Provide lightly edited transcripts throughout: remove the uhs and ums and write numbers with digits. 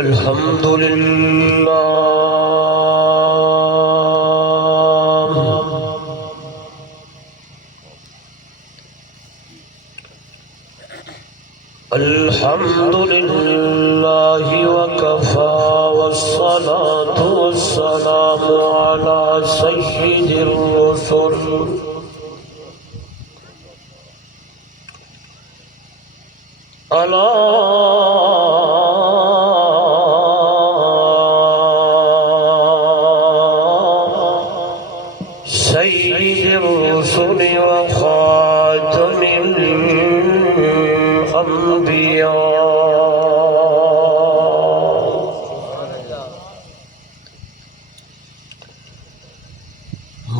الحمد لله الحمد لله وكفى والصلاة والسلام على سيد الرسل سيد الرسل وخاتم الأنبياء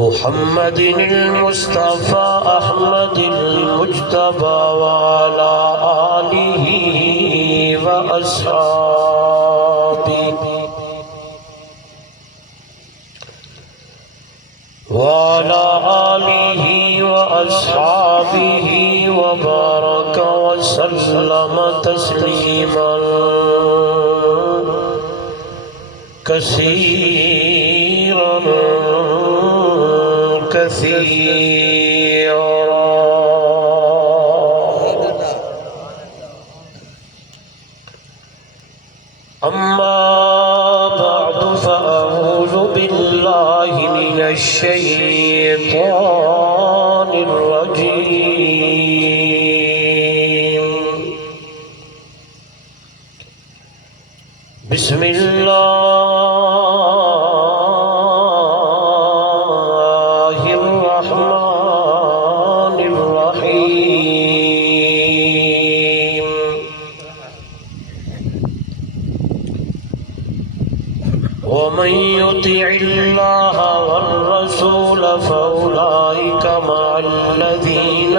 محمد المصطفى أحمد المجتبى وعلى آله وأصحابه وعلى آله وأصحابه وبارك وسلم تسليما كثيرا كثيرا. أما بعد فأعوذ بالله من الشيطان الرجيم. بسم الله الرحمن الرحيم. ومن يطع الله والرسول فأولئك مع الذين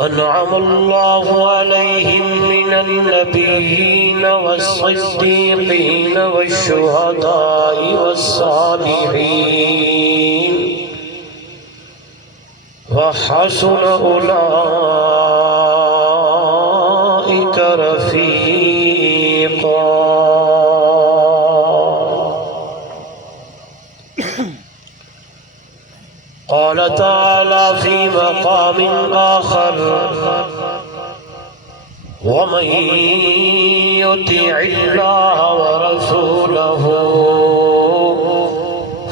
أنعم الله عليهم من النبيين والصديقين والشهداء والصالحين وحسن أولئك رفيقا. قال تعالى في مقام آخر: ومن يطع الله ورسوله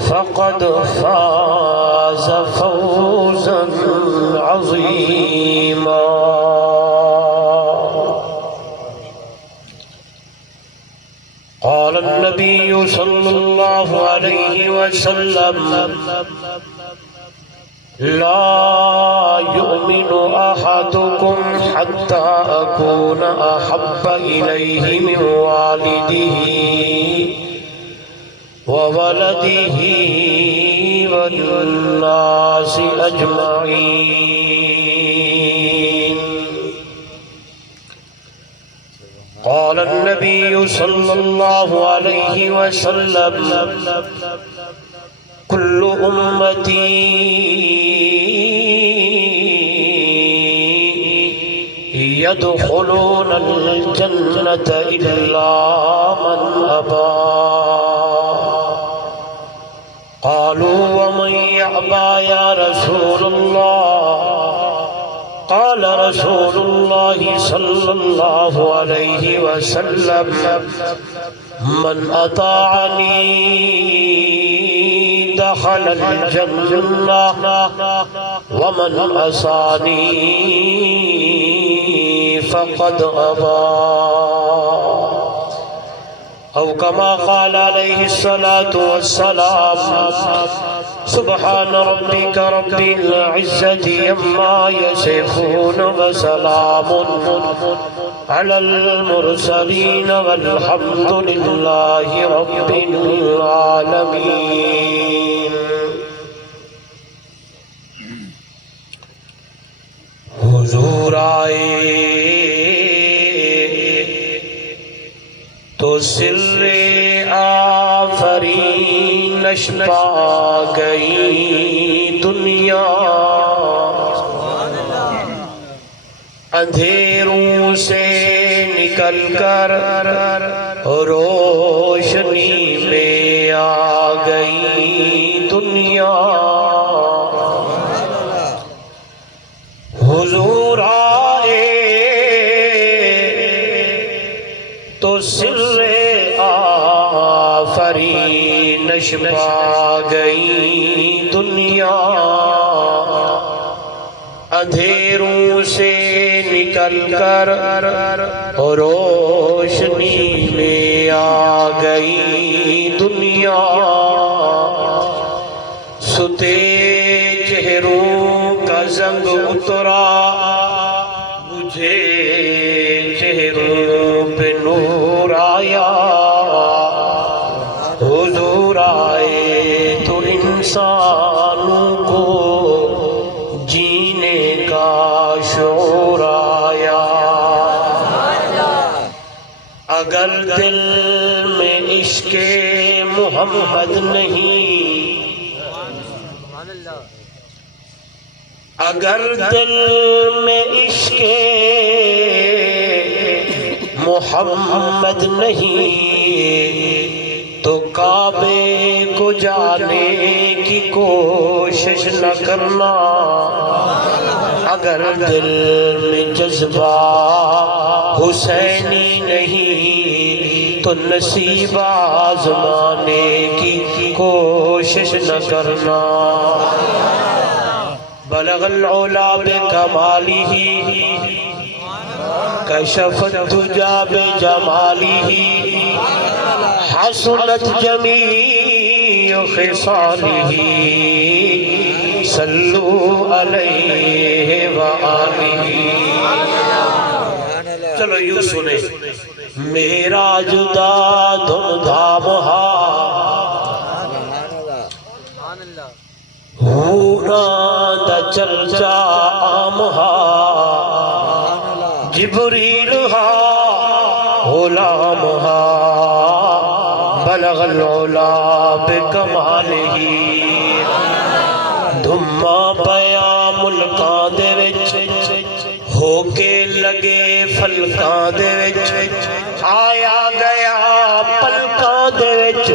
فقد فاز فوزا عظيما. قال النبي صلى الله عليه وسلم: لا يؤمن أحدكم حتى أكون أحب إليه من والده وولده والناس أجمعين. قال النبي صلى الله عليه وسلم: كل أمتي يدخلون الجنة إلا من أبى. قالوا: ومن يأبى يا رسول الله؟ قال رسول الله صلى الله عليه وسلم: من أطاعني دخل الجنة ومن عصاني فقد أبى. أو كما قال عليه الصلاة والسلام: سبحان ربك رب العزة عما يصفون وسلام على المرسلين والحمد لله رب العالمين. حضور آئے تو سر آفرینش پا گئی دنیا. اندھیروں سے نکل کر روشنی میں آ گئی دنیا، حضور آئے تو سر آفرینش پا گئی دنیا، اندھیروں سے نکل کر روشنی میں آ گئی دنیا، ستے چہروں کا زنگ اترا، بجھے چہروں پہ نور آیا، حضور آئے تو انسانوں کو جینے کا شعور آیا، اگر دل میں عشق محمد نہیں، اگر دل میں عشق محمد نہیں تو کعبے کو جانے کی کوشش نہ کرنا، اگر دل میں جذبہ حسینی نہیں تو نصیب آزمانے کی کوشش نہ کرنا، بلغ العلا بکمالہ کشف الدجى بجمالہ حسنت جمیع خصالہ صلو علیہ وآلہ۔ چلو یوں سنیں، میرا جدا دھم دھام ہونا دا چرچا عام جبریل غلام بلغ العلا بکمالہ، دھما پیا ملکاں دے وچ ہو کے لگے فلکاں دے وچ، آیا گیا پلکاں دے وچ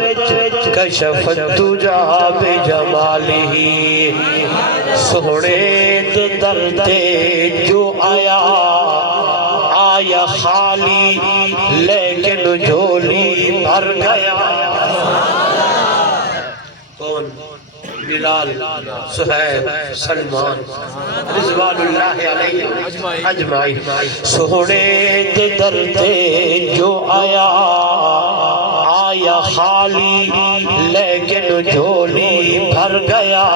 کشف الدجى بجمالہ، سونے دے در تے جو آیا آیا خالی لیکن جھولی بھر گیا، کون؟ بلال، سہیب، سلمان رضوان اللہ علیہ اجمعین، سونے دے در تے جو آیا آیا خالی لیکن جھولی بھر گیا،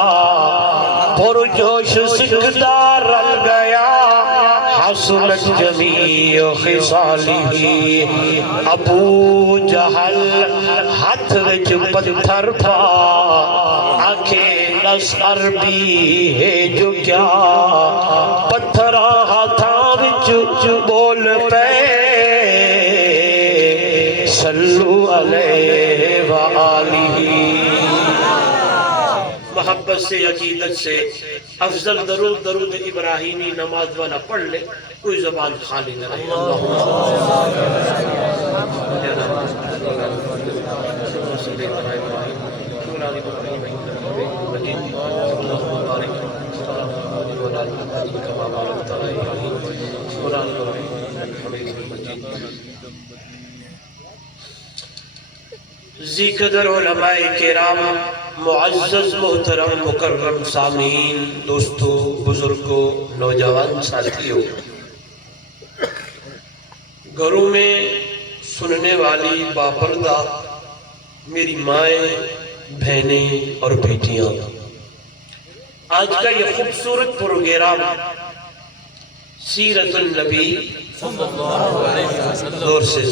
پرجوش سکھدار رل گیا حسنت جمیع خصالہ، ابو جہل ہاتھ وچ پتھر پا آنکھیں نس عربی ہے جو کیا، پتھراں ہاتھاں وچ بول پے صلو علیہ وآلہ۔ محبت سے عقیدت سے افضل درود ابراہیمی نماز والا پڑھ لے، کوئی زبان خالی نہ رہے۔ ذکر علماء کرام، معزز محترم مکرم سامعین، دوستو، بزرگوں، نوجوان ساتھیوں، گھروں میں سننے والی باپردہ میری مائیں، بہنیں اور بیٹیاں، آج کا یہ خوبصورت پروگرام سیرت النبی زور سے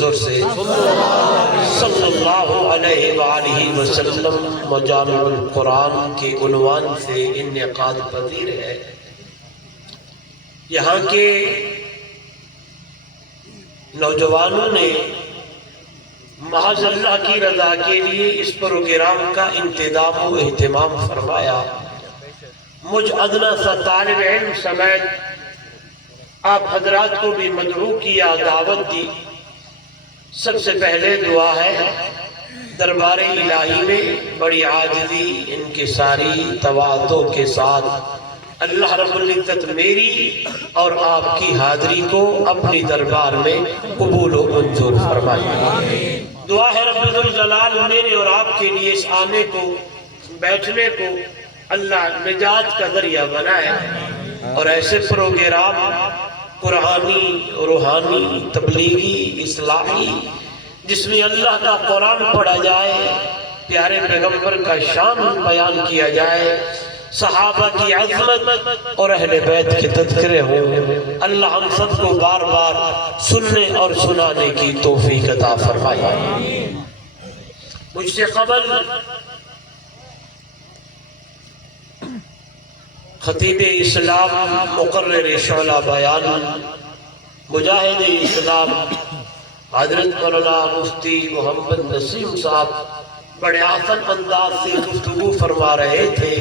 صلی اللہ علیہ وآلہ وسلم مجامع القرآن کے عنوان سے انعقاد پذیر ہے۔ یہاں کے نوجوانوں نے محض اللہ کی رضا کے لیے اس پروگرام کا انتظام و اہتمام فرمایا۔ مجھ ادنا سا طالب علم سمیت آپ حضرات کو بھی مدعو کیا، دعوت دی۔ سب سے پہلے دعا ہے دربار الہی میں بڑی عاجزی، انکساری، تواضع کے ساتھ اللہ رب العزت میری اور آپ کی حاضری کو اپنی دربار میں قبول و منظور فرمائے۔ دعا ہے رب ذوالجلال میرے اور آپ کے لیے اس آنے کو، بیٹھنے کو اللہ نجات کا ذریعہ بنائے، اور ایسے پروگرام قرآنی، روحانی، تبلیغی، اصلاحی جس میں اللہ کا قرآن پڑھا جائے، پیارے پیغمبر کا شان بیان کیا جائے، صحابہ کی عظمت اور اہل بیت کے تذکرے ہوں، اللہ ہم سب کو بار بار سننے اور سنانے کی توفیق عطا فرمائے۔ مجھ سے قبل خطیب اسلام، مقرر شعلہ بیان، مجاہد اسلام حضرت مولانا مفتی محمد نسیم صاحب بڑے آسان انداز سے گفتگو فرما رہے تھے۔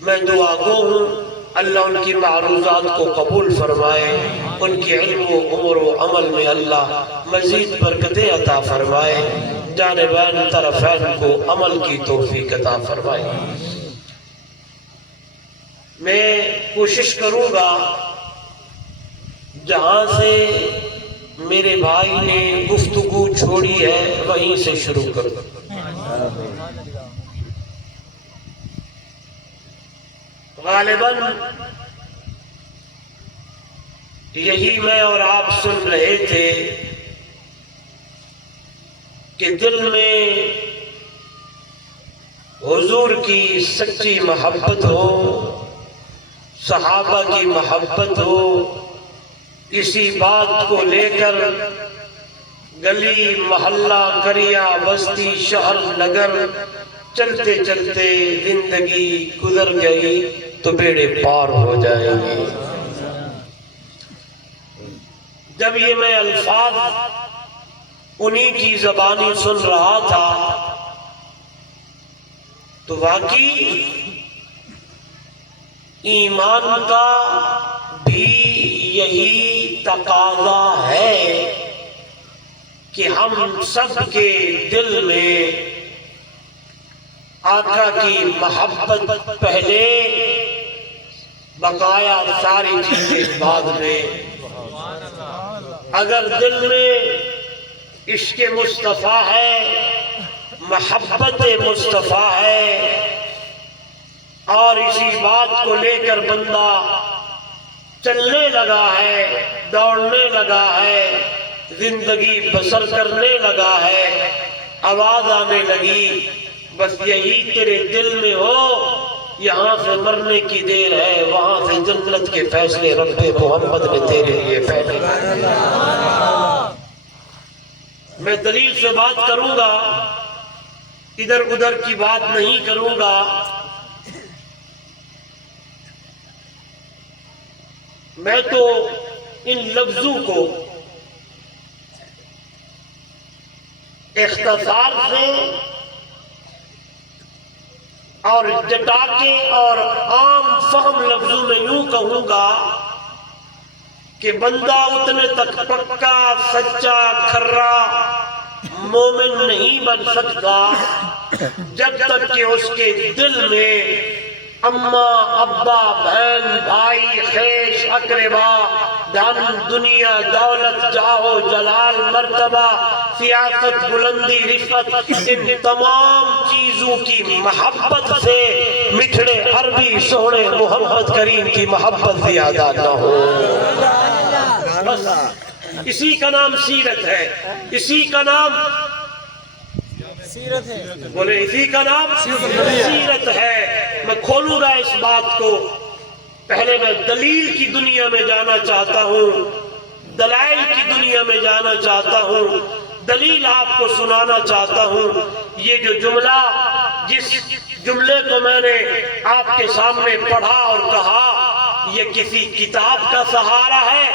میں دعا گو ہوں اللہ ان کی معروضات کو قبول فرمائے، ان کی علم و عمر و عمل میں اللہ مزید برکتیں عطا فرمائے، جانبین طرفین کو عمل کی توفیق عطا فرمائے۔ میں کوشش کروں گا جہاں سے میرے بھائی نے گفتگو چھوڑی ہے وہیں سے شروع کروں۔ غالباً یہی میں اور آپ سن رہے تھے کہ دل میں حضور کی سچی محبت ہو، صحابہ کی محبت ہو، اسی بات کو لے کر گلی محلہ قریہ بستی شہر نگر چلتے چلتے زندگی گزر گئی تو بیڑے پار ہو جائیں گے۔ جب یہ میں الفاظ انہی کی زبانی سن رہا تھا تو واقعی ایمان کا بھی یہی تقاضا ہے کہ ہم سب کے دل میں آقا کی محبت پہلے، بقایا ساری چیزیں بعد میں۔ اگر دل میں عشق مصطفیٰ ہے، محبت مصطفیٰ ہے، اور اسی بات کو لے کر بندہ چلنے لگا ہے، دوڑنے لگا ہے، زندگی بسر کرنے لگا ہے، آواز آنے لگی بس یہی تیرے دل میں ہو، یہاں سے مرنے کی دیر ہے، وہاں سے جنت کے فیصلے رب محمد نے تیرے لیے پہلے۔ میں دلیل سے بات کروں گا، ادھر ادھر کی بات نہیں کروں گا۔ میں تو ان لفظوں کو اختصار سے اور جٹا کے اور عام فہم لفظوں میں یوں کہوں گا کہ بندہ اتنے تک پکا، سچا، کھرا مومن نہیں بن سکتا جب تک کہ اس کے دل میں اماں، ابا، بہن، بھائی، خیش، اقربا، دھن، دنیا، دولت، جاہو، جلال، مرتبہ، سیاست، بلندی، رفعت، ان تمام چیزوں کی محبت سے مٹھڑے عربی سونے محمد کریم کی محبت زیادہ نہ ہو۔ بس اسی کا نام سیرت ہے، اسی کا نام سیرت ہے، بولے اسی کا نام سیرت ہے۔ میں کھولوں گا اس بات کو، پہلے میں دلیل کی دنیا میں جانا چاہتا ہوں، دلائل کی دنیا میں جانا چاہتا ہوں، دلیل آپ کو سنانا چاہتا ہوں۔ یہ جو جملہ، جس جملے کو میں نے آپ کے سامنے پڑھا اور کہا، یہ کسی کتاب کا سہارا ہے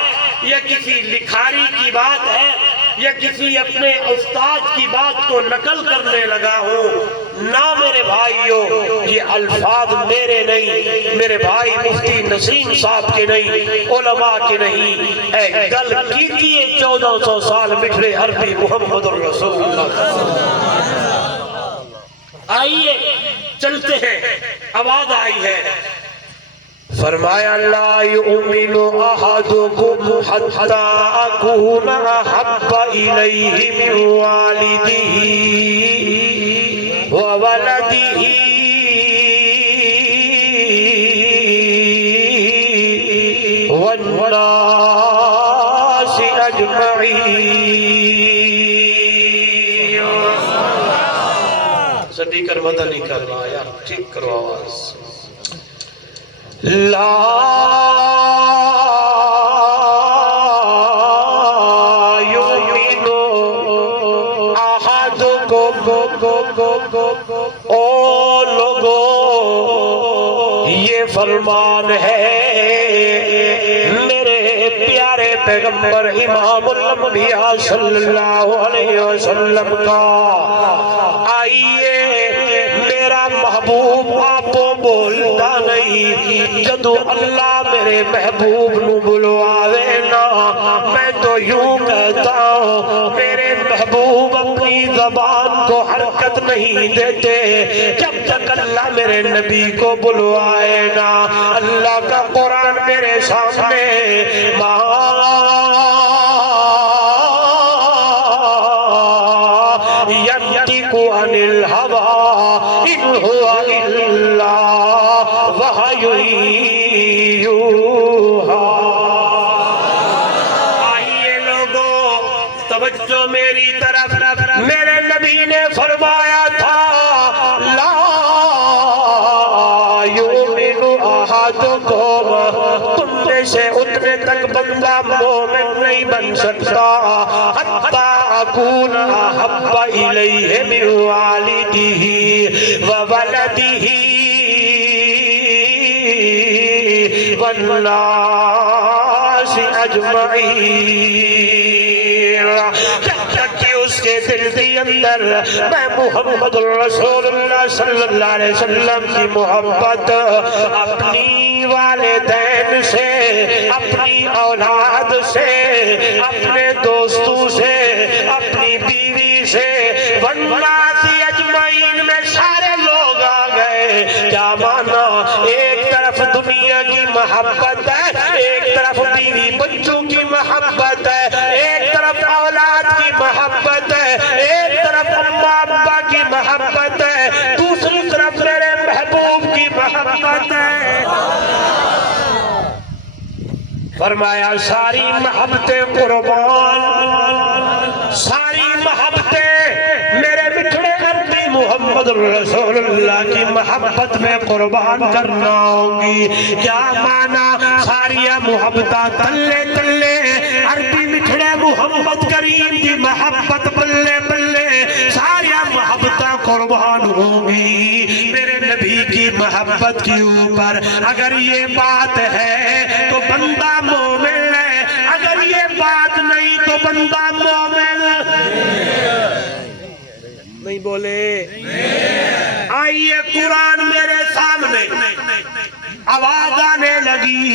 یا کسی لکھاری کی بات ہے یا کسی اپنے استاد کی بات کو نقل کرنے لگا ہوں؟ نہ میرے بھائیوں، یہ الفاظ میرے نہیں، میرے بھائی مفتی نسیم صاحب کے نہیں، علماء کے نہیں، اے گل کی دیئے 1400 سال مٹھڑے عربی محمد الرسول اللہ۔ آئیے چلتے ہیں، آواز آئی ہے، فرمایا لا یؤمن احدکم حتی اکون احب الیہ من والدہ وولدہ والناس اجمعین۔ سٹی کر مدنی کر رہا یار، ٹھیک کرو آواز۔ لا یؤمن احدکم، او لوگو یہ فرمان ہے میرے پیارے پیغمبر امام الانبیاء صلی اللہ علیہ وسلم کا۔ آئیے میرا محبوب آپ بولتا نہیں، جدو اللہ میرے محبوب نو بلواوے نا میں تو یوں کہتا ہوں میرے محبوب اپنی زبان کو حرکت نہیں دیتے جب تک اللہ میرے نبی کو بلوائے نا۔ اللہ کا قرآن میرے سامنے ينطق عن الهوى إن هو إلا وحي يوحى۔ آئیے لوگوں توجہ میری طرف، میرے نبی نے فرمایا تھا لا یؤمن احدکم، تم میں سے اتنے تک بندہ مومن نہیں بن سکتا حتی اکون احب الیہ من والدہ وولدہ والناس اجمعین، جب تک کہ اس کے دل کے اندر میں محمد الرسول اللہ صلی اللہ علیہ وسلم کی محبت اپنی والدین سے، اپنی اولاد سے، اپنے دوستوں سے، اپنی بیوی سے، والناس اجمعین میں سارے لوگ آ گئے۔ کیا مانا؟ ایک طرف دنیا کی محبت ہے، ایک طرف بیوی بچوں کی محبت ہے، ایک طرف اولاد کی محبت ہے، ایک طرف اماں ابا کی محبت ہے، دوسری طرف میرے محبوب کی محبت ہے۔ فرمایا ساری محبتیں قربان، ساری محبتیں میرے مٹھڑے عربی محمد رسول اللہ کی محبت میں قربان کرنا ہوگی۔ کیا مانا؟ ساری محبتہ تلے تلے عربی مٹھڑے محمد کریم کی محبت بلے بلے ساری محبتہ قربان ہوگی میرے نبی کی محبت کے اوپر۔ اگر یہ بات ہے تو بندہ مومن ہے، اگر یہ بات نہیں تو بندہ مومن نہیں بولے۔ آئیے قرآن میرے سامنے آواز آنے لگی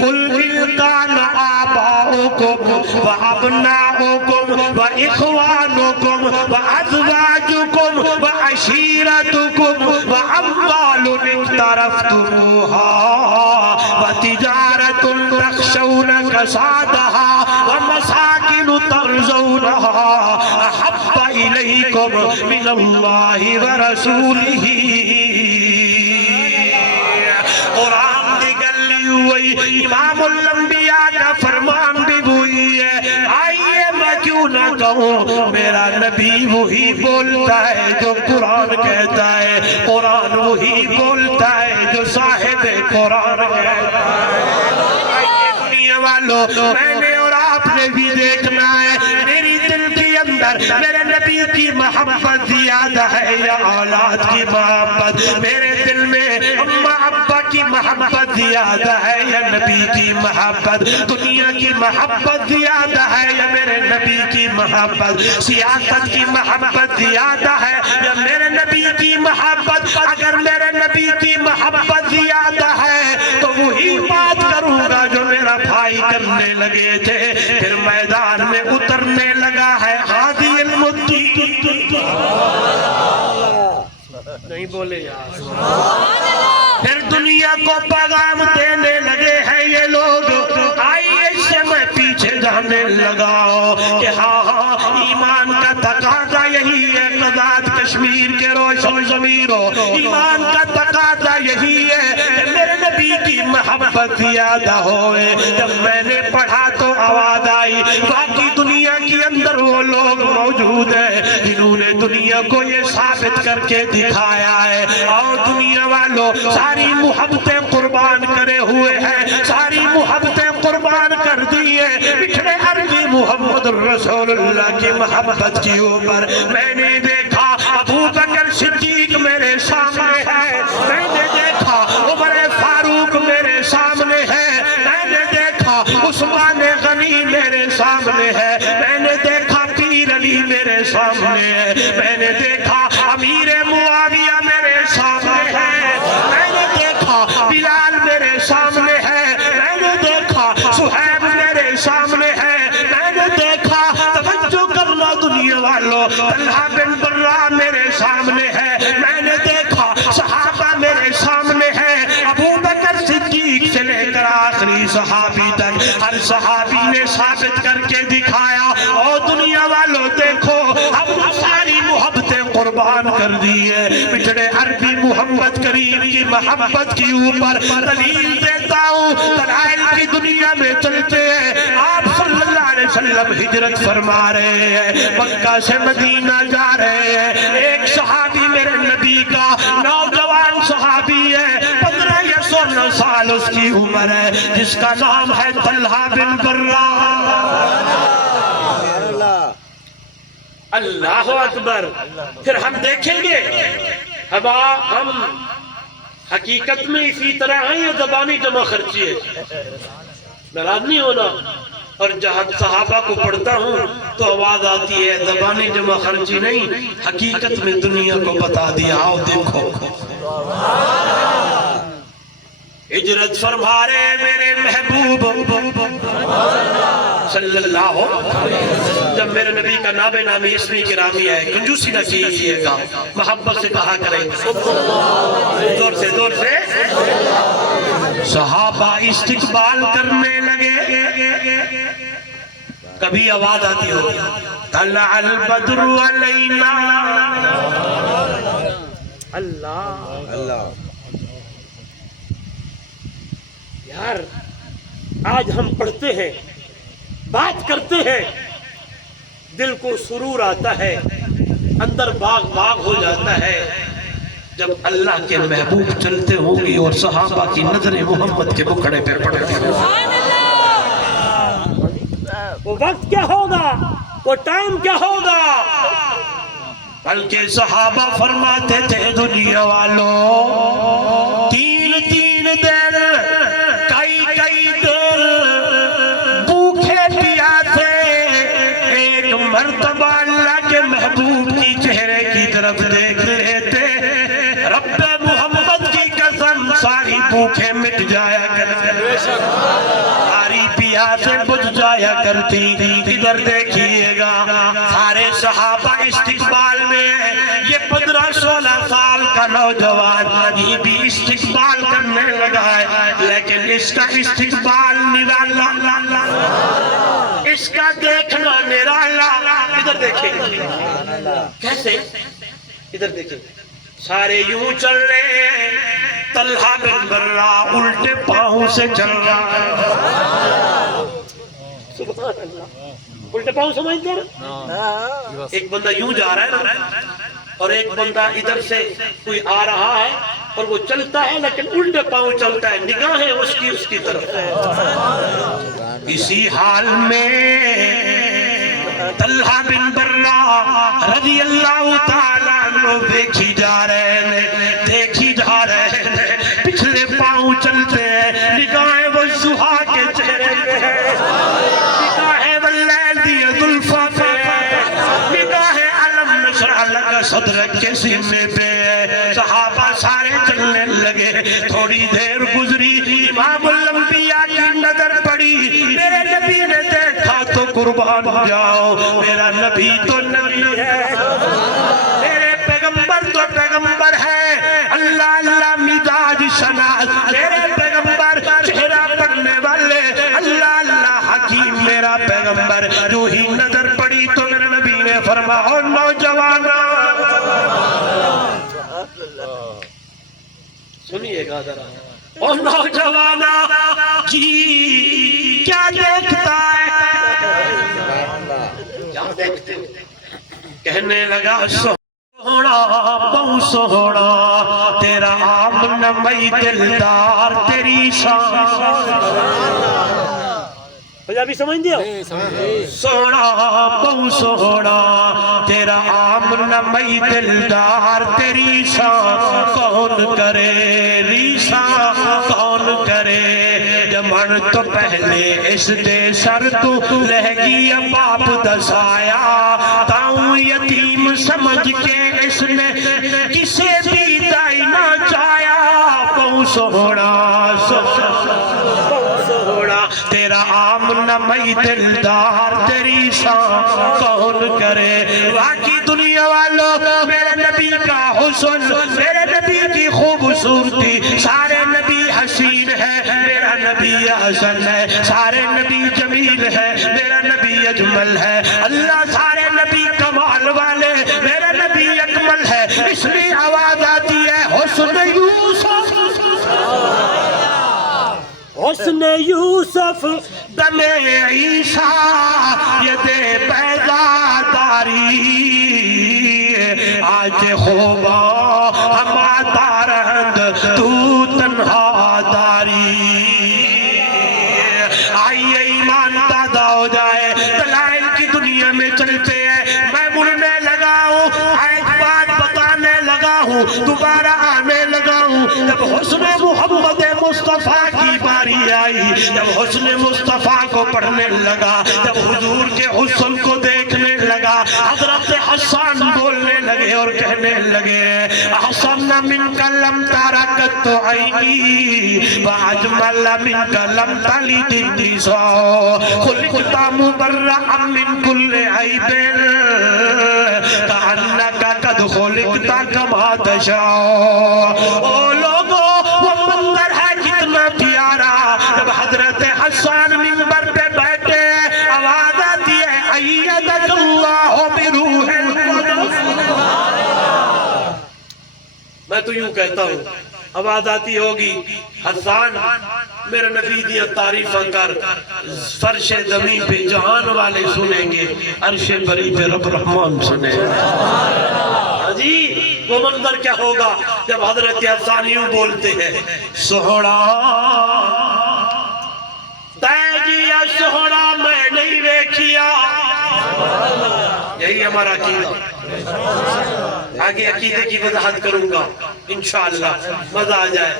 قل ان کان آباؤکم وابناؤکم واخوانکم وازواجکم وعشیرتکم واموال اقترفتموها وتجارة تخشون کسادها ومساکن ترضونها احب الیکم من اللہ ورسولہ۔ قرآن دی گلی ہوئی، امام الانبیاء کا فرمان بھی وہی ہے۔ آئیے میں کیوں نہ کہوں میرا نبی وہی بولتا ہے جو قرآن کہتا ہے، قرآن وہی بولتا ہے جو صاحب قرآن کہتا ہے۔ آئیے دنیا والوں، میں نے اور آپ نے بھی دیکھنا ہے میری دل کے اندر میرے نبی کی محبت زیادہ ہے یا اولاد کی محبت؟ میرے دل میں اماں ابا کی محبت زیادہ ہے یا نبی کی محبت؟ دنیا کی محبت زیادہ ہے یا میرے نبی کی محبت؟ سیاست کی محبت زیادہ ہے یا میرے نبی کی محبت؟ اگر میرے نبی کی محبت زیادہ ہے تو وہی بات کروں گا جو میرا بھائی کرنے لگے تھے، پھر میدان میں اترنے لگا ہے ہادی المدین۔ نہیں بولے یار، پھر دنیا کو پیغام دینے لگے ہیں یہ لوگ، آئیے اس سے میں پیچھے جانے لگا کہ ہاں ایمان کا تقاضا یہی ہے، قضات کشمیر کے روشن ضمیروں، ایمان کا تقاضا یہی ہے کہ میرے نبی کی محبت زیادہ ہوئے۔ جب میں نے پڑھا تو آواز آئی باقی دنیا کے اندر وہ لوگ موجود ہیں جنہوں نے دنیا کو یہ ثابت کر کے دکھایا ہے، اور دنیا والوں ساری محبتیں قربان کرے ہوئے ہیں، ساری محبتیں قربان کر دی ہیں بچھڑے عربی محمد رسول اللہ کی محبت کی اوپر۔ میں نے دیکھا ابو بکر صدیق میرے سامنے ہے، میں نے دیکھا عمر فاروق میرے سامنے ہے، میں نے دیکھا عثمان غنی میرے سامنے ہے، میں نے دیکھا پیر علی میرے سامنے ہے، میں نے دیکھا امیر معاویہ میرے سامنے ہے، میں نے دیکھا بلال میرے سامنے ہے، میں نے دیکھا صہیب میرے سامنے ہے، میں نے دیکھا توجہ کرنا دنیا والوں طلحہ بن برہ میرے سامنے ہے، میں نے دیکھا صحابہ میرے سامنے ہے، ابو بکر صدیق سے لے کر آخری صحابی تک ہر صحابی نے ثابت کر کے دکھایا۔ اور دنیا والوں دیکھو ہم ساری محبتیں قربان کر دی ہے بچھڑے عربی محمد کریم کی محبت کی اوپر۔ دلیل دیتا ہوں، دلائل کی دنیا میں چلتے ہیں۔ آپ صلی اللہ علیہ وسلم ہجرت فرما رہے ہیں، مکہ سے مدینہ جا رہے ہیں، ایک صحابی میرے نبی کا نوجوان صحابی ہے، 15 یا 16 سال اس کی عمر ہے، جس کا نام ہے طلحہ بن برہ۔ اللہ اکبر۔ پھر ہم دیکھیں گے ہم حقیقت میں اسی طرح ہیں یا زبانی جمع خرچی ہے؟ ناراض نہیں ہونا۔ اور جہاں صحابہ کو پڑھتا ہوں تو آواز آتی ہے زبانی جمع خرچی نہیں، حقیقت میں دنیا کو بتا دیا۔ آؤ دیکھو ہجرت فرما رہے میرے محبوب صلی اللہ علیہ وسلم۔ جب میرے نبی کا نام نامی اسمی گرامی ہے، کنجوسی نہ کیجیے گا، محبت سے کہا کریں، زور سے زور سے۔ صحابہ استقبال کرنے لگے، کبھی آواز آتی ہوگی طلع البدر علینا۔ اللہ یار، آج ہم پڑھتے ہیں، بات کرتے ہیں، دل کو سرور آتا ہے، اندر باغ باغ ہو جاتا ہے جب اللہ کے محبوب چلتے ہوں گی اور صحابہ کی نظریں محمد کے بکڑے پہ پڑتی ہوں۔ وہ وقت کیا ہوگا، وہ ٹائم کیا ہوگا؟ بلکہ صحابہ فرماتے تھے دنیا والوں، تین تین دن کئی دن بھوکے پیاسے ایک مرتبہ اللہ کے محبوب کی چہرے کی طرف دیکھ رہے تھے۔ رب محمد کی قسم ساری بھوکے مٹ جایا کرتی، ساری پیاسے بجھ جایا کرتی۔ ادھر دیکھیے گا سارے صحابہ استقبال میں، یہ 15-16 سال کا نوجوان یہ بھی استقبال کرنے لگا ہے، لیکن اس کا استقبال نرالا، اس کا دیکھنا نرالا۔ ادھر دیکھیں کیسے، ادھر دیکھیں سارے یوں چل رہے ہیں، طلحہ بن برہ الٹے پاؤں سے چل رہا ہے۔ سبحان اللہ، الٹے پاؤں سمجھتے ہیں؟ ایک بندہ یوں جا رہا ہے اور ایک بندہ ادھر سے کوئی آ رہا ہے اور وہ چلتا ہے لیکن الٹے پاؤں چلتا ہے، نگاہیں اس کی طرف۔ اسی حال میں طلحہ بن برہ رضی اللہ تعالیٰ عنہ دیکھی جا رہے ہیں، پچھلے پاؤں سینے پہ ہے۔ صحابہ سارے چلنے لگے، تھوڑی دیر گزری، امام الانبیاء کی نظر پڑی، میرے نبی نے دیکھا تو قربان جاؤ، میرا نبی تو نبی ہے، میرے پیغمبر تو پیغمبر ہے، اللہ اللہ مزاج شناس میرے پیغمبر، چہرہ پڑھنے والے اللہ اللہ حکیم میرا پیغمبر۔ جو ہی نظر پڑی تو میرے نبی نے فرمایا او نوجوانا، سنیے گا ذرا، او نوجوانا جی کیا دیکھتا ہے، کیا دیکھتے ہو؟ کہنے لگا سونا بہو سونا تیرا آمن مئی دلدار تیری شان، پنجابی سمجھ دیا؟ سونا بہو سونا تیرا آمن مئی دلدار تیری شان، کون کرے ریشان کون کرے، جمن تو پہلے اس دے سر تو لہگی باپ دسایا، تاؤں یتیم سمجھ کے اس نے کسے بھی دائی نہ چایا، بہو سونا تیرا آمن مئی دلدار تیری شان کون کرے۔ واقعی دنیا والوں میرے نبی کا حسن، میرے نبی کی خوبصورتی، سارے نبی حسین ہے، میرا نبی حسن ہے، سارے نبی جمیل ہے، میرا نبی اجمل ہے، اللہ سارے نبی کمال والے، میرا نبی اکمل ہے، اس میں آواز آتی ہے حسن یوسف، حسن یوسف دم عیسیٰ یہ دے بیضاداری، آج خوبا ہماتا رہند تو تنہا داری، آئیے ایمان تازہ ہو جائے، دلائل کی دنیا میں چلتے ہیں، میں مڑنے لگا ہوں، ایک بات بتانے لگا ہوں، دوبارہ آنے لگا ہوں، جب حسن محمد مصطفیٰ کی باری آئی، جب حسن مصطفیٰ کو پڑھنے لگا، جب حضور کے حسن کو دیکھنے لگا، حضرت حسان بولنے لگے اور کہنے لگے احسن من کا لم تارکت عینی واجمل من کا لم تلد النساء خلقت مبرأ من کل عیب کأنک قد خلقت کما تشاء۔ او لوگو وہ منظر ہے کتنا پیارا، جب حضرت حسان منبر پہ بیٹھے آواز آتی ہے ایدک اللہ بروح القدس، میں تو یوں کہتا ہوں آواز آتی ہوگی حسان میرے نبی دیا تعریفہ کر، فرش زمین پہ جہان والے سنیں گے، عرش بری پہ رب رحمان سنیں گے۔ جی وہ منظر کیا ہوگا جب حضرت حسان یوں بولتے ہیں سہڑا تیجیا سہڑا میں نہیں ویکھیا، یہی ہمارا عقیدہ، آگے عقیدے کی وضاحت کروں گا انشاءاللہ مزہ آ جائے۔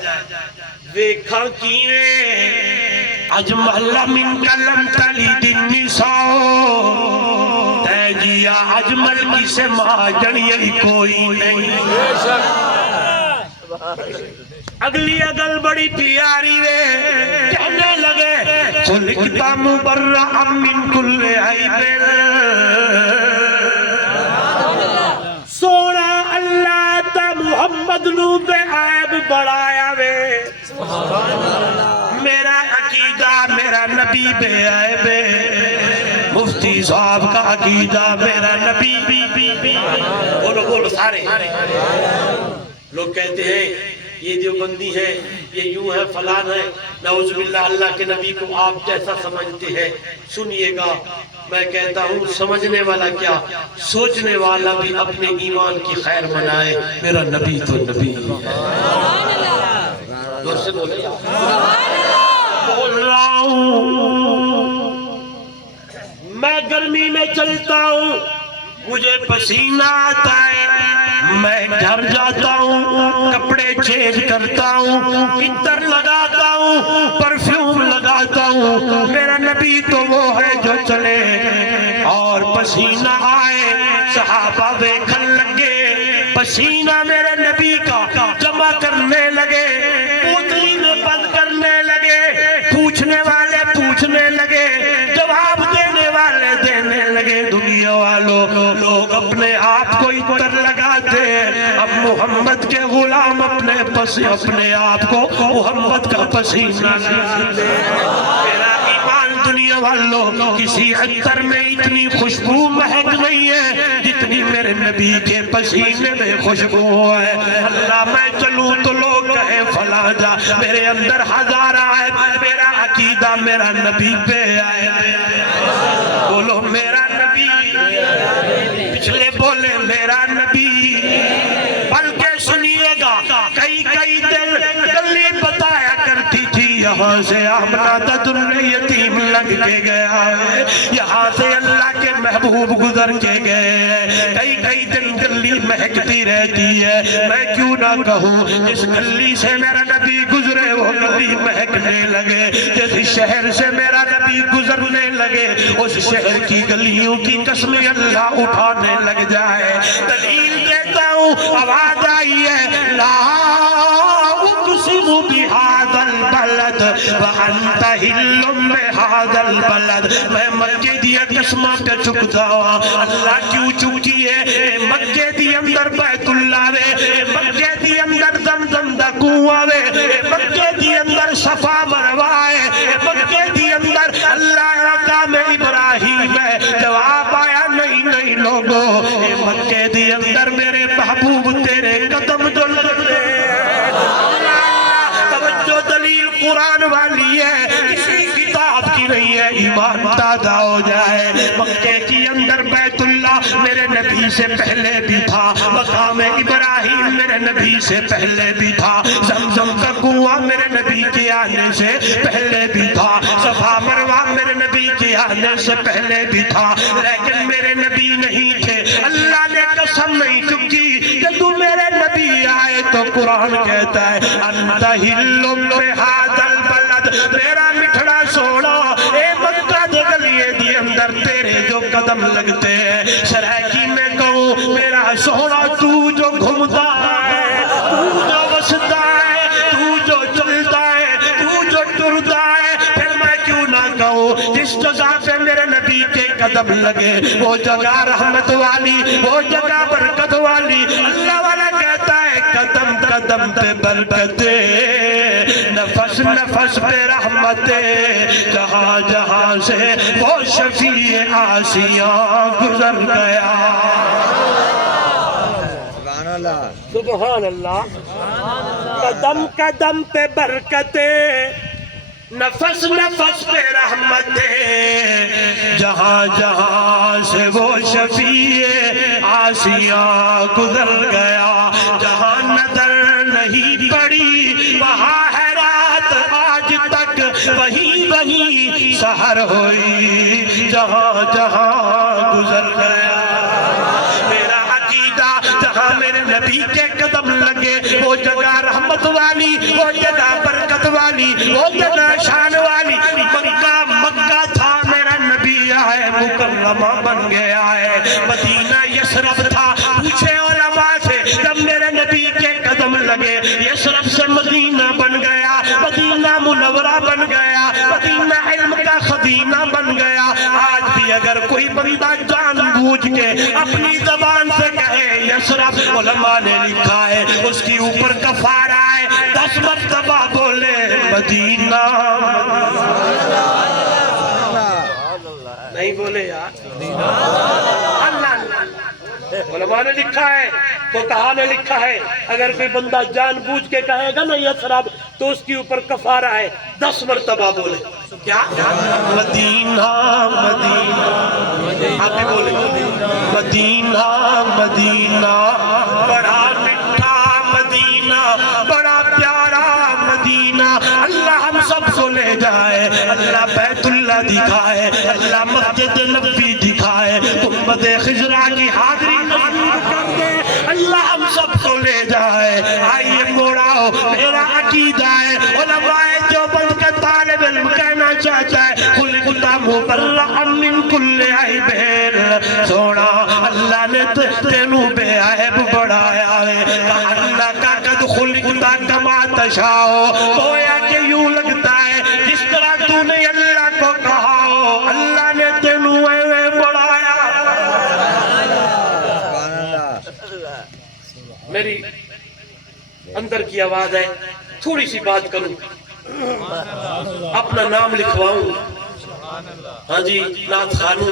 ویکھا کیویں اجمل من کا لم تلد النساء، تیجیا اجمل کی سے ماں جڑی کوئی نہیں، اگلی اگل بڑی پیاری وے کہنے لگے خلقت مبرأ من کل عیب، سونا اللہ تا محمد نو بے عیب بڑھایا وے، میرا عقیدہ میرا نبی بے عیب، مفتی صاحب کا عقیدہ میرا نبی بولو بولو سارے لوگ کہتے ہیں یہ دیوبندی ہے، یہ یوں ہے فلان ہے، نعوذ باللہ اللہ کے نبی کو آپ جیسا سمجھتے ہیں۔ سنیے گا میں کہتا ہوں سمجھنے والا کیا، سوچنے والا بھی اپنے ایمان کی خیر منائے، میرا نبی تو نبی ہے۔ دور سے بول رہا ہوں میں گرمی میں چلتا ہوں، مجھے پسینہ آتا ہے، میں گھر جاتا ہوں، کپڑے چینج کرتا ہوں، عطر لگاتا ہوں، پرفیوم لگاتا ہوں، میرا نبی تو وہ ہے جو چلے اور پسینہ آئے، صحابہ ویکھن لگے پسینہ میرے نبی کا جمع کرنے لگے، پوتلی میں بند کرنے لگے، پوچھنے والے پوچھنے لگے، جواب دینے والے دینے لگے۔ دنیا والوں، لوگ اپنے آپ کو عطر لگاتے ہیں، اب محمد کے غلام اپنے آپ کو محمد کا پسینہ لگاتے ہیں۔ میرا ایمان دنیا والوں، کسی عطر میں اتنی خوشبو مہک نہیں ہے جتنی میرے نبی کے پسینے میں خوشبو ہے۔ اللہ میں چلوں تو لوگ کہیں فلاں جا، میرے اندر ہزارہ ہے، میرا عقیدہ میرا نبی پہ آئے۔ بولو میرا نبی، پچھلے بولے میرا نبی۔ بلکہ سنیے گا، کئی دل گلی بتایا کرتی تھی، یہاں سے آمنہ در یتیم لگ کے گیا ہے، یہاں سے اللہ کے محبوب گزر کے گئے۔ کئی دن گلی مہکتی رہتی ہے، میں کیوں نہ کہوں جس گلی سے میرا نبی گزرے وہ گلی مہکنے لگے، جس شہر سے میرا نبی گزرنے لگے اس شہر کی گلیوں کی قسم اللہ اٹھانے لگ جائے۔ دلیل دیتا ہوں، آواز آئی ہے، لا اقسم بہذا البلد وانت حل بہذا البلد۔ میں مکے دیا قسمہ پہ چکتا ہوں۔ اللہ کیوں چکی ہے؟ مکے دی اندر بیت اللہ وے، مکے دی اندر زمزم دا کنواں وے، مکے دی اندر صفا مروہ ہے، مکے دی اندر اللہ مقام ابراہیم ہے۔ جواب آیا نہیں لوگوں، مکے دی اندر میرے محبوب تیرے قدم جو لگتے ہیں۔ توجہ، دلیل قرآن والی ہے، کسی کتاب کی نہیں ہے، ایمان تازہ ہو جائے۔ مکے کی اندر بیت اللہ میرے نبی سے پہلے بھی تھا، مقام ابراہیم میرے نبی سے پہلے بھی تھا، زمزم کا کنواں میرے نبی کے آنے سے پہلے بھی تھا، صفا مروہ میرے نبی کے آنے سے پہلے بھی تھا، لیکن میرے نبی نہیں تھے۔ اللہ نے قسم نہیں چکی کہ تو میرے نبی آئے تو قرآن کہتا ہے انت حل بہذا البلد، میرا مٹھڑا سونا اے مکہ دے گلیے دی اندر تیرے جو قدم لگتے ہیں، سرائکی میں کہوں میرا سونا تو جو گھومتا ہے، تو جو وستا ہے، تو جو چلتا ہے، تو جو ٹرتا ہے، پھر میں کیوں نہ کہوں جس جگہ پہ میرے نبی کے قدم لگے وہ جگہ رحمت والی، وہ جگہ برکت والی۔ اللہ والا کہتا ہے قدم قدم پہ برکتیں، نفس نفس پہ رحمتیں، جہاں جہاں سے وہ شفیع آسیاں گزر گیا۔ سبحان اللہ۔ قدم قدم پہ برکتیں، نفس نفس پہ رحمتیں، جہاں جہاں سے وہ شفیع آسیاں گزر گیا۔ جہاں نظر نہیں پڑی وہاں ہے رات آج تک، وہیں سحر ہوئی، جہاں جہاں گزر گیا۔ میرا عقیدہ جہاں میرے نبی کے قدم لگے وہ جگہ رحمت والی، وہ جگہ برکت والی، وہ جگہ شان والی۔ مکہ تھا میرا نبی آئے مکرمہ بن گیا ہے، مدینہ یثرب تھا، پوچھے علماء سے جب میرے نبی کے قدم لگے یثرب سے مدینہ بن گیا، مدینہ منورہ بن گیا، مدینہ علم کا خزینہ بن گیا۔ آج بھی اگر کوئی بندہ جان بوجھ کے اپنی زبان سے کہے یثرب، علماء نے لکھا ہے اس کی اوپر کفارہ ہے 10 مرتبہ بولے مدینہ۔ نہیں بولے یار، علماء نے لکھا ہے، فقہاء نے لکھا ہے، اگر کوئی بندہ جان بوجھ کے کہے گا نا یثرب تو اس کی اوپر کفارہ ہے 10 مرتبہ بولے کیا؟ مدینہ مدینہ، آپ بھی بولے مدینہ مدینہ، بڑا میٹھا مدینہ، بڑا پیارا مدینہ۔ اللہ ہم سب کو لے جائے، اللہ بیت اللہ دکھائے، اللہ مسجد نبوی دکھائے، گنبد خضرا کی حاضری نصیب کر دے، اللہ ہم سب کو لے جائے۔ آئیے موڑاؤ، میرا عقیدہ ہے علماء دیوبند کا طالب علم کہنا چاہتا ہے خلقت مبرأ من کل عیب، سونا اللہ نے تینوں بے عیب بڑھایا تشاء، گویا کہ یوں لگتا ہے جس طرح تو نے اللہ کو کہا ہو اللہ نے تینوں ایویں بڑھایا۔ میری اندر کی آواز ہے، تھوڑی سی بات کروں، اپنا نام لکھواؤں، ہاں جی نعت خانوں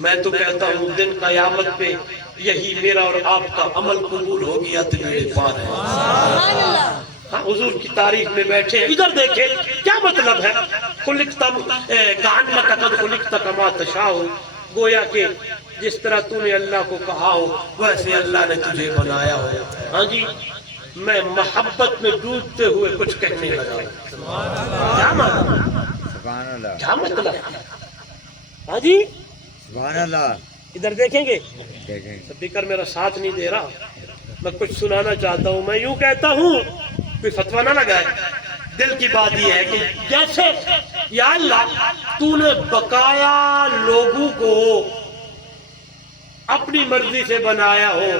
میں تو کہتا ہوں دن قیامت پہ یہی میرا اور آپ کا عمل قبول ہو گیا تو میرے پار ہے۔ ہاں حضور کی تعریف میں بیٹھے ادھر دیکھیں کیا مطلب ہے، کأنک قد خلقت کما تشاء، گویا کہ جس طرح تو نے اللہ کو کہا ہو ویسے اللہ نے تجھے بنایا ہو۔ ہاں جی میں محبت میں ڈوبتے ہوئے کچھ کہنے لگا، کیا مطلب، کیا مطلب، ہاں جی سبحان اللہ، ادھر دیکھیں گے، سپیکر میرا ساتھ نہیں دے رہا، میں کچھ سنانا چاہتا ہوں، میں یوں کہتا ہوں کوئی فتویٰ نہ لگائے، دل کی بات یہ ہے کہ جیسے یا اللہ تو نے بقایا لوگوں کو اپنی مرضی سے بنایا ہو،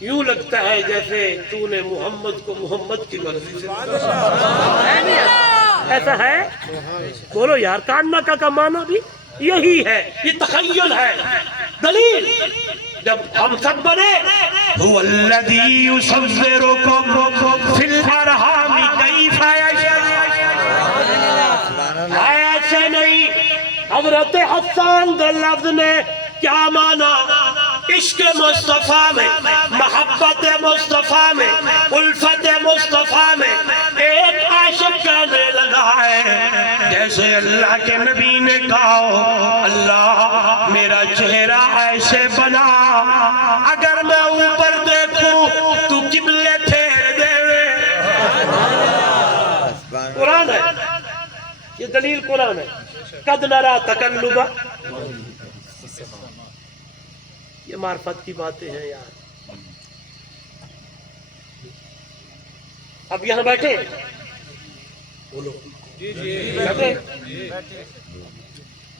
یوں لگتا ہے جیسے تو نے محمد کو محمد کی مرضی سے بنایا۔ ایسا ہے؟ بولو یار، کاننا کا معنی بھی یہی ہے، یہ تخیل ہے۔ دلیل جب ہم سب بنے هو الذی یصورکم فی الارحام کیف یشاء، ایسے نہیں۔ حضرت حسان دے لفظ نے کیا مانا؟ عشق مصطفیٰ میں، محبت مصطفیٰ میں، الفت مصطفیٰ میں ایک عاشق کہنے لگا ہے جیسے اللہ کے نبی نے کہا ہو اللہ میرا چہرہ ایسے بنا اگر میں اوپر دیکھوں تو قبلے پھیر دے۔ قرآن ہے، یہ دلیل قرآن ہے۔ قد نرا تقلبا، یہ معرفت کی باتیں ہیں یار۔ اب یہاں بیٹھے بولو بیٹھے،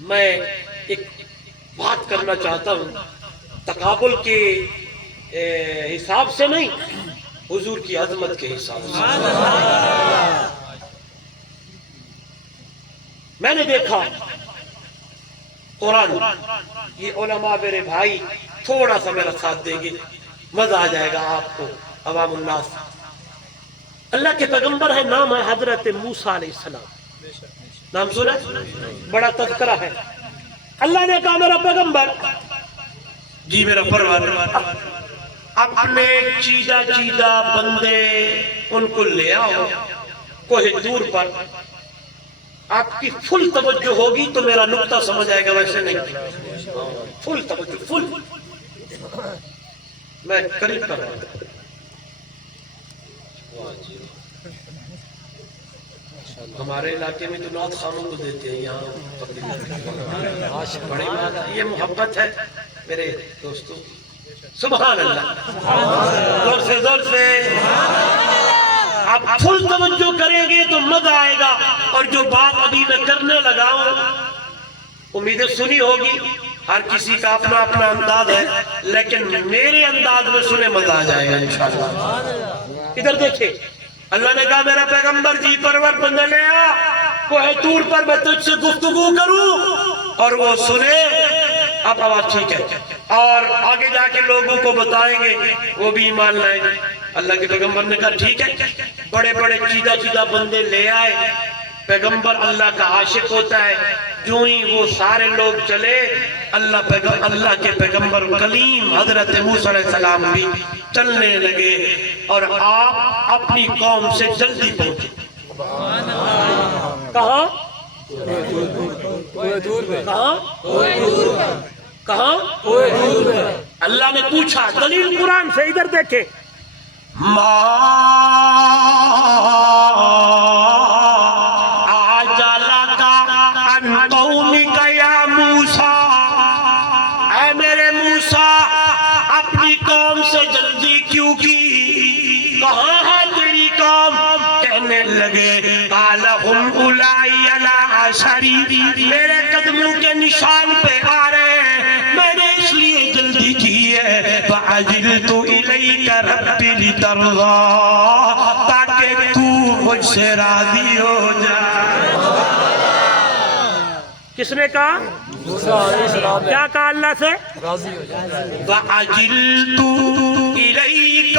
میں ایک بات کرنا چاہتا ہوں تقابل کے حساب سے نہیں، حضور کی عظمت کے حساب سے۔ میں نے دیکھا قرآن، یہ علماء میرے بھائی تھوڑا سا میرا ساتھ دیں گے مزہ آ جائے گا آپ کو، عوام الناس۔ اللہ کے پیغمبر ہے، نام ہے حضرت موسیٰ علیہ السلام، نام سنا بڑا تذکرہ ہے۔ اللہ نے کہا میرا پیغمبر جی میرا پروردگار اپنے چیدہ چیدہ بندے ان کو لے آؤ کوہ طور پر، آپ کی فل توجہ ہوگی تو میرا نقطہ سمجھ آئے گا، ویسے نہیں، فل توجہ، فل، میں قریب کر رہا ہوں۔ ہمارے علاقے میں تو نعت خانوں کو دیتے ہیں، یہاں بڑی بات ہے، یہ محبت ہے میرے دوستوں۔ سبحان اللہ، زور سے زور سے آپ فل توجہ کریں گے تو مزہ آئے گا۔ اور جو بات ابھی میں کرنے لگا ہوں امیدیں سنی ہوگی، ہر کسی کا اپنا اپنا انداز ہے، لیکن میرے انداز میں سنے مزہ آ جائے گا انشاءاللہ۔ ادھر دیکھیں، اللہ نے کہا میرا پیغمبر جی پرور بندہ لے آ کوہ طور پر، میں تجھ سے گفتگو کروں اور وہ سنے۔ اب آواز ٹھیک ہے، اور آگے جا کے لوگوں کو بتائیں گے، وہ بھی ایمان لائیں گے۔ اللہ کے پیغمبر نے کہا ٹھیک ہے، بڑے بڑے چیدہ چیدہ بندے لے آئے۔ پیغمبر اللہ کا عاشق ہوتا ہے، جو ہی وہ سارے لوگ چلے اللہ کے پیغمبر کلیم حضرت موسیٰ علیہ السلام بھی چلنے لگے، اور آپ اپنی قوم سے جلدی پہنچے۔ کہاں؟ کہاں؟ اللہ نے پوچھا، دلیل قرآن سے، ادھر دیکھیں، اے میرے موسیٰ اپنی قوم سے جلدی کیوں کی؟ کہاں ہے تیری قوم؟ کہنے لگے قال ہم اولائی علی آثاری، میرے قدموں کے نشان پہ آ رہے ہیں، میں نے اس لیے جلدی کی ہے۔ فَعَجِلْتُ إِلَيْكَ رَبِّ لِتَرْضَىٰ، تاکہ مجھ سے راضی ہو جائے. کس نے کہا؟ کیا کہا اللہ سے؟ وَعَجِلْتُ إِلَيْكَ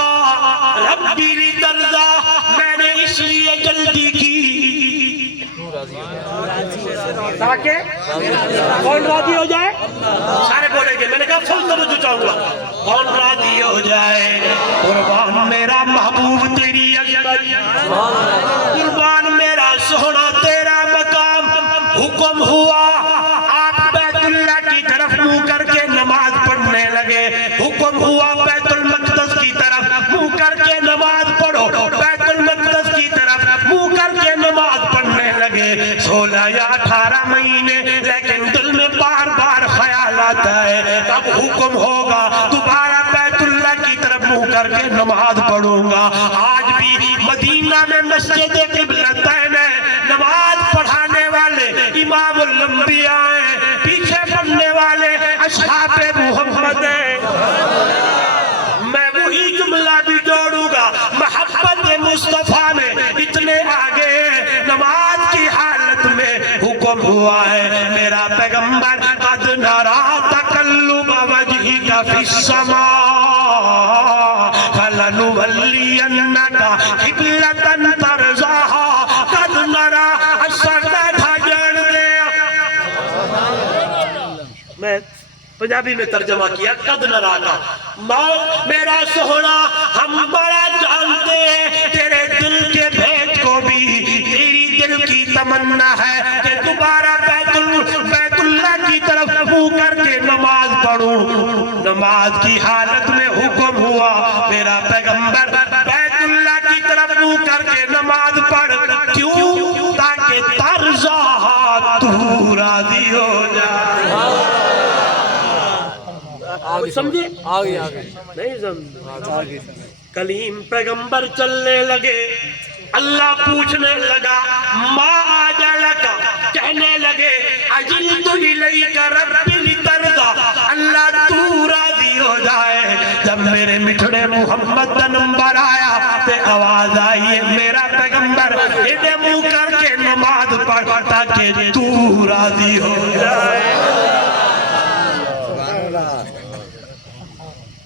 رَبِّ لِتَرْضَى. میں نے اس لیے جلدی کی تاکہ کون راضی ہو جائے. سارے بولیں گے. میں نے کہا فل توجہ چاہوں گا. کون راضی ہو جائے. قربان میرا محبوب تیری عظمت، قربان میرا سونا تیرا مقام. حکم ہوا آپ بیت اللہ کی طرف منہ کر کے نماز پڑھنے لگے. حکم ہوا بیت المقدس کی طرف منہ کر کے نماز پڑھو. بیت المقدس کی طرف منہ کر کے نماز پڑھنے لگے. 16 یا 18 مہینے، لیکن دل میں بار بار خیال آتا ہے اب حکم ہوگا دوبارہ بیت اللہ کی طرف منہ کر کے نماز پڑھوں گا. آج بھی مدینہ میں مسجد قبلتین ہے. نماز پڑھانے والے امام الانبیاء ہیں، پیچھے پڑھنے والے اصحاب محمد ہیں. میں وہی جملہ بھی جوڑوں گا، محبت مصطفیٰ میں اتنے آگے ہیں. نماز کی حالت میں حکم ہوا ہے میرا پیغمبر قد نرا تقلب وجہک فی السماء فلنولینک قبلۃ ترضاها. قد نرا اثر تھا جان دے. میں پنجابی میں ترجمہ کیا قد نرا کا. میرا سونا ہم بڑا جانتے ہیں تیرے دل کے بھید کو بھی. تیری دل کی تمنا ہے کہ دوبارہ بیت اللہ کی طرف منہ کر کے نماز پڑھوں. نماز کی حالت میں حکم ہوا میرا پیغمبر بیت اللہ کی طرف منہ کر کے نماز پڑھ. کیوں؟ تاکہ ترضاها تو راضی ہو جائے. سمجھے؟ آگے نہیں سمجھے. کلیم پیغمبر چلنے لگے. اللہ پوچھنے لگا ما آجالکا. کہنے لگے عجلت الیک رب لترضا. اللہ تو راضی ہو جائے. جب میرے مٹھڑے محمد کا نمبر آیا تے آواز آئی میرا پیغمبر ادھے منہ کر کے نماز پڑھ تاکہ تو راضی ہو جائے.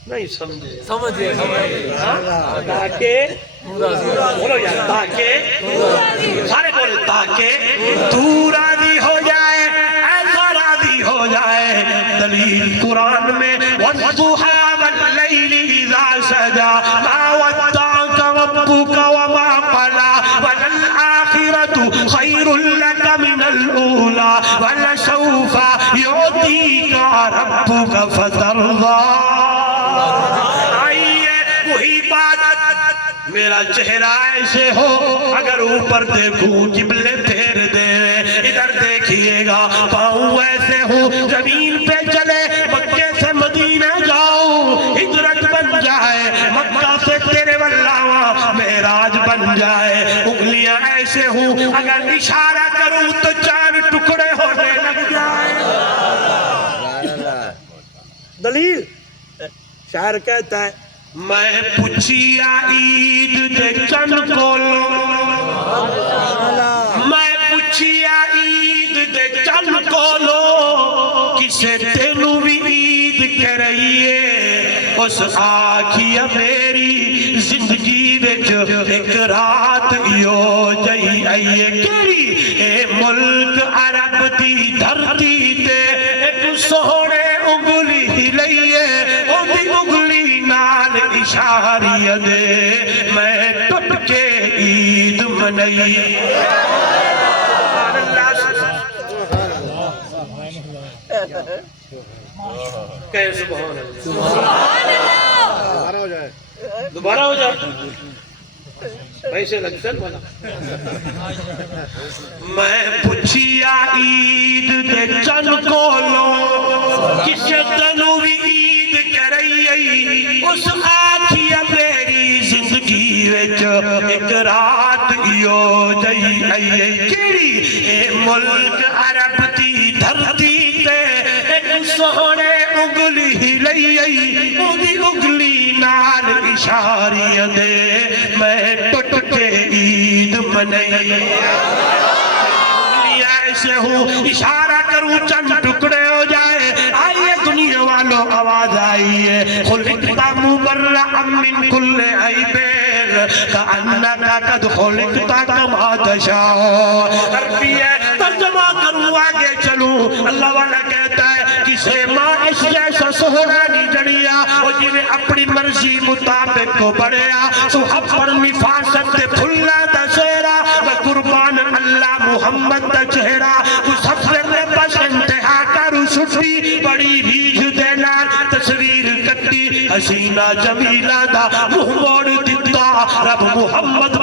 نہیں سمجھے؟ سمجھے تاکہ بولو یار تاکہ سارے بولے تاکہ تو راضی ہو جائے. ایسا راضی ہو جائے. دلیل قرآن میں وَالضُّحَىٰ وَاللَّيْلِ إِذَا سَجَىٰ مَا وَدَّعَكَ رَبُّكَ وَمَا قَلَىٰ وَلَلْآخِرَةُ خَيْرٌ لَكَ مِنَ الْأُولَىٰ وَلَسَوْفَ يُعْطِيكَ رَبُّكَ فَتَرْضَىٰ. آئیے وہی بات. میرا چہرہ ایسے ہو اگر اوپر دیکھوں قبلے پھیر دے. ادھر دیکھئے گا پاؤں ایسے ہوں زمین پہ چلے. مکے سے مدینہ جاؤں ہجرت بن جائے. مکہ سے تیرے واللہ معراج بن جائے. انگلیاں ایسے ہوں اگر اشارہ کروں تو 4 ٹکڑے ہونے لگ جائے. دلیل شاعر کہتا ہے میں پوچھیا عید دے چن کولو. میں پوچھیا عید دے چن کولو کسے تینوں بھی عید کرائیے. اس آکھیا میری زندگی وچ ایک رات یو جائی آئیے. کیڑی اے ملک عرب دی دھرتی تے ایک سوہنے اگلی ہلائیے. او دی اگلی نال اشاری دے میں ٹپ کے عید منائی. کہے سبحان اللہ. دوبارہ ہو جائے پیسے لگتے ہیں بنا. میں پوچھیا عید دے چن کولو کسے تنو بھی عید کرائیے. اس آکھیا میری زندگی وچ ایک رات یو جائی آئیے. کیڑی اے ملک عرب دی دھرتی تے ایک سوہنے اگلی ہلائیے. او دی اگلی نال اشاری دے میں ٹٹ کے عید نہیں ایسے ہوں اشارہ کروں چند ٹکڑے ہو جائے آئیے دنیا والوں آواز آئیے خلقتا مبرأ من کل عیبین کأنکا قد خلقتا کما تشاء عربی ہے ترجمہ کروں آگے چلوں اللہ والا کہتا ہے کسے ماں اس جیسا سہرا نہیں جڑیا وہ جنہیں اپنی مرضی مطابق کو بڑھیا تو حب پر مفاست پھلا دسیرا قربان اللہ محمد دا چہرہ مسافر نے بس انتہا کرو چھٹی بڑی ریجھ دینا تصویر کٹی حسینہ جمیلہ دا منہ موڑ دیتا رب محمد